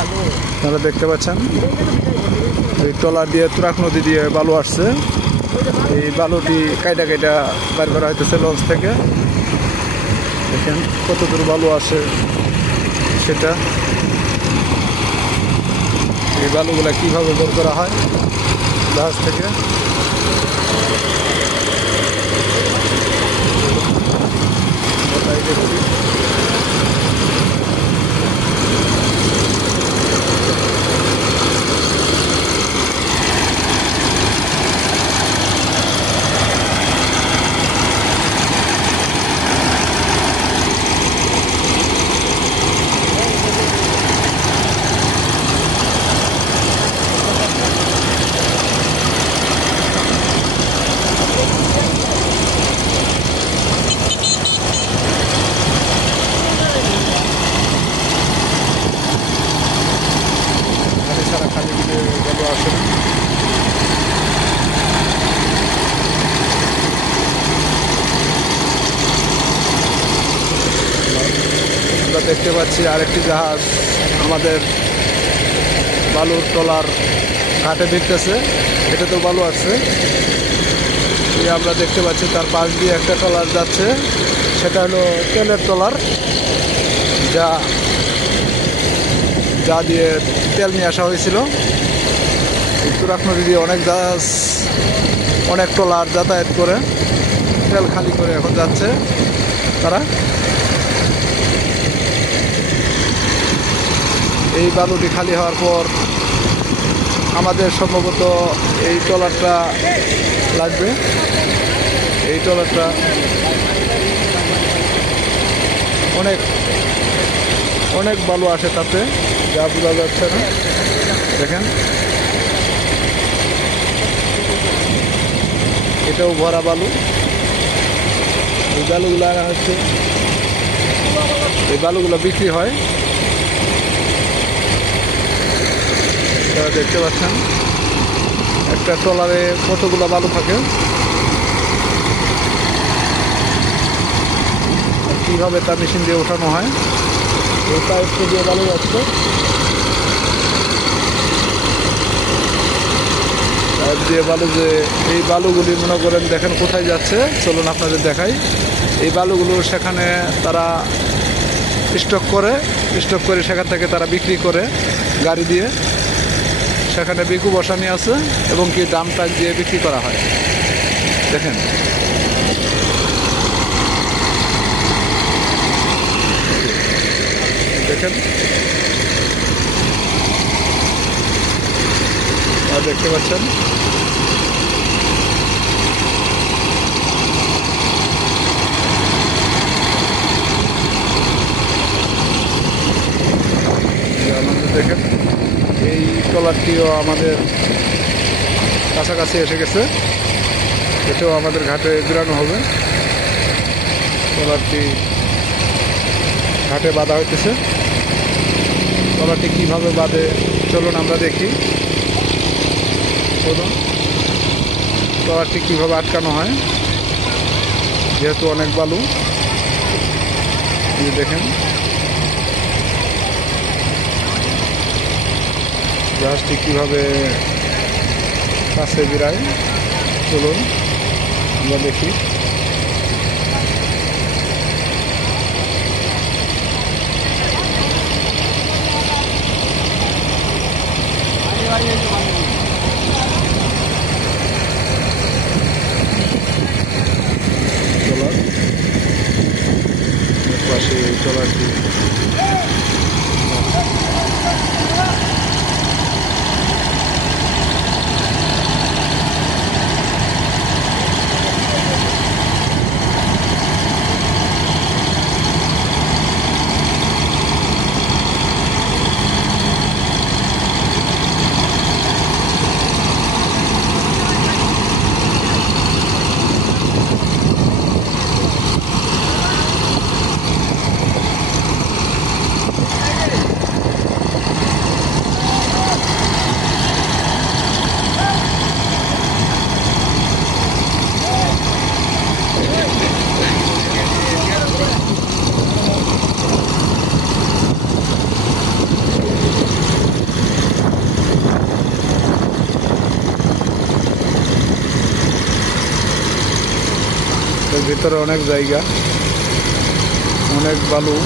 আপনারা দেখতে পাচ্ছেন এই ট্রলার দিয়ে তুরাগ নদী দিয়ে বালু আসছে। এই বালুটি কাইটা কাইটা বার করা হইতেছে লঞ্চ থেকে। দেখেন কত দূর বালু আসে সেটা। এই বালুগুলা কিভাবে বের করা হয় জাহাজ থেকে। আমরা দেখতে পাচ্ছি আরেকটি জাহাজ আমাদের বালুর ট্রলার ঘাটে ভিড়তেছে। এটা তো বালু আসছে। আমরা দেখতে পাচ্ছি তার পাশ দিয়ে একটা ট্রলার যাচ্ছে, সেটা হলো তেলের ট্রলার, যা দিয়ে তেল নিয়ে আসা হয়েছিল। তুরাগ নদী দিয়ে অনেক জাহাজ অনেক ট্রলার যাতায়াত করে তেল খালি করে এখন যাচ্ছে তারা। এই বালুটি খালি হওয়ার পর আমাদের সম্ভবত এই ট্রলারটা লাগবে। এই ট্রলারটা অনেক বালু আসে তাতে, যা বোঝা যাচ্ছে না। দেখেন এটাও ভরা বালু। এই বালুগুলো আনা হচ্ছে, এই বালুগুলো বিক্রি হয়। আপনারা দেখতে পাচ্ছেন একটা ট্রলারে কতগুলো বালু থাকে, কিভাবে তা মেশিন দিয়ে ওঠানো হয়। এই পাইপ দিয়ে বালু যাচ্ছে, পাইপ দিয়ে বালু। যে এই বালুগুলি মনে করেন দেখেন কোথায় যাচ্ছে, চলুন আপনাদের দেখাই। এই বালুগুলো সেখানে তারা স্টক করে সেখান থেকে তারা বিক্রি করে গাড়ি দিয়ে। সেখানে বিকু বসানি আছে এবং কি দাম টাক দিয়ে বিক্রি করা হয়। দেখেন দেখেন দেখতে পাচ্ছেন দেখেন এই ট্রলারটিও আমাদের কাছাকাছি এসে গেছে। এটাও আমাদের ঘাটে ঘুরানো হবে। ট্রলারটি ঘাটে বাঁধা হইতেছে। ট্রলারটি কীভাবে বাঁধে চলুন আমরা দেখি। চলুন ট্রলারটি কীভাবে আটকানো হয়, যেহেতু অনেক বালু। দেখেন জাহাজটি কীভাবে কাছে বেরায়, চলুন আমরা দেখি। ট্রলার পাশে ট্রলারটি এর ভিতরে অনেক জায়গা, অনেক বালু।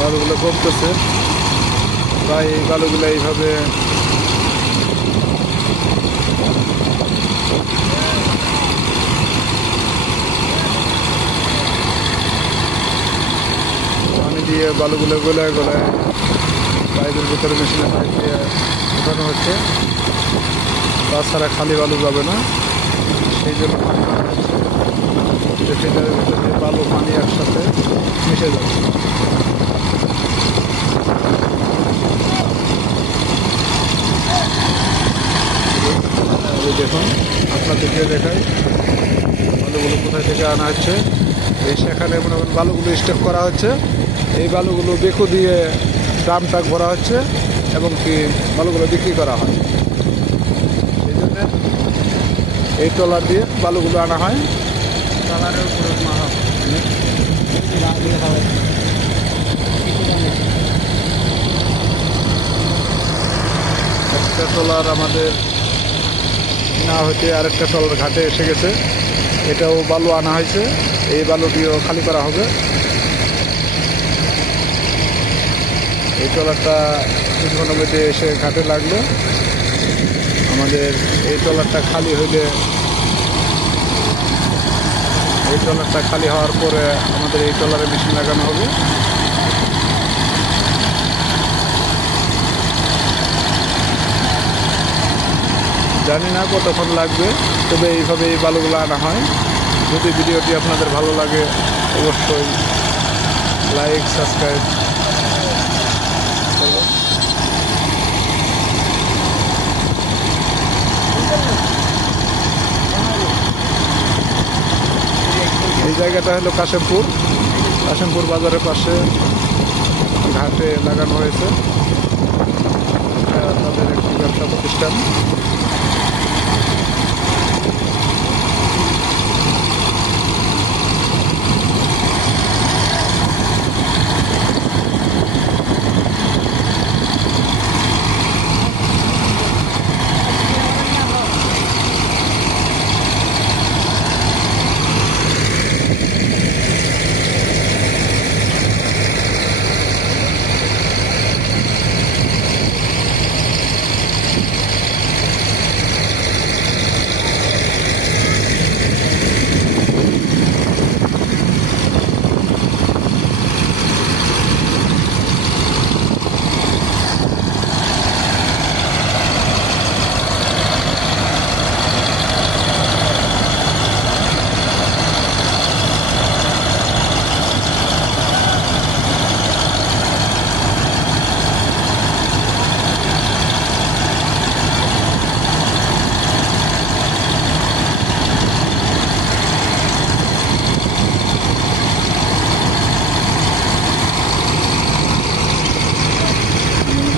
বালুগুলো কমতেছে, প্রায় এই বালুগুলো এইভাবে পানি দিয়ে বালুগুলো গোলায় গোলায় পাইপের ভিতরে মেশিনের পাইপ দিয়ে উঠানো হচ্ছে। তাছাড়া খালি বালু যাবে না, সেই জন্য পানি হচ্ছে ফিল্টারের ভিতরে বালু পানি একসাথে মিশে যাবে। দেখুন, আপনাদেরকে দেখাই বালুগুলো কোথায় থেকে আনা হচ্ছে। এই সেখানে মনে করেন বালুগুলো স্টক করা হচ্ছে, এই বালুগুলো বেকু দিয়ে ড্রাম ট্রাক ভরা হচ্ছে এবং কি বালুগুলো বিক্রি করা হয়। সেই জন্য এই ট্রলার দিয়ে বালুগুলো আনা হয়। একটা ট্রলার আমাদের না হইতে আরেকটা ট্রলার ঘাটে এসে গেছে, এটাও বালু আনা হয়েছে, এই বালুটিও খালি করা হবে। এই ট্রলারটা কিছুক্ষণের মধ্যে এসে ঘাটে লাগলো। আমাদের এই ট্রলারটা খালি হইলে, এই ট্রলারটা খালি হওয়ার পরে আমাদের এই ট্রলারে মেশিন লাগানো হবে। জানি না কতক্ষণ লাগবে, তবে এইভাবে এই বালুগুলো আনা হয়। যদি ভিডিওটি আপনাদের ভালো লাগে অবশ্যই লাইক সাবস্ক্রাইব করবেন। এই জায়গাটা হলো কাশিমপুর বাজারের পাশে ঘাটে লাগানো হয়েছে তাদের একটি ব্যবসা প্রতিষ্ঠান।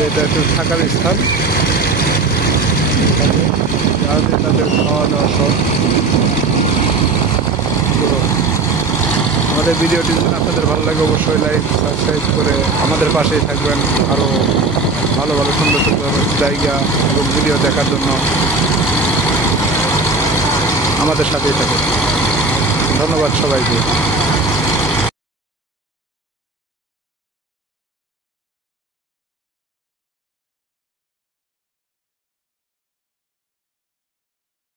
এটা একটু থাকার স্থান, তাদের খাওয়া দাওয়া সব তো আমাদের ভিডিওটি যদি আপনাদের ভালো লাগে অবশ্যই লাইক সাবস্ক্রাইব করে আমাদের পাশেই থাকবেন। আরও ভালো ভালো সুন্দর সুন্দর জায়গা এবং ভিডিও দেখার জন্য আমাদের সাথেই থাকুন। ধন্যবাদ সবাইকে।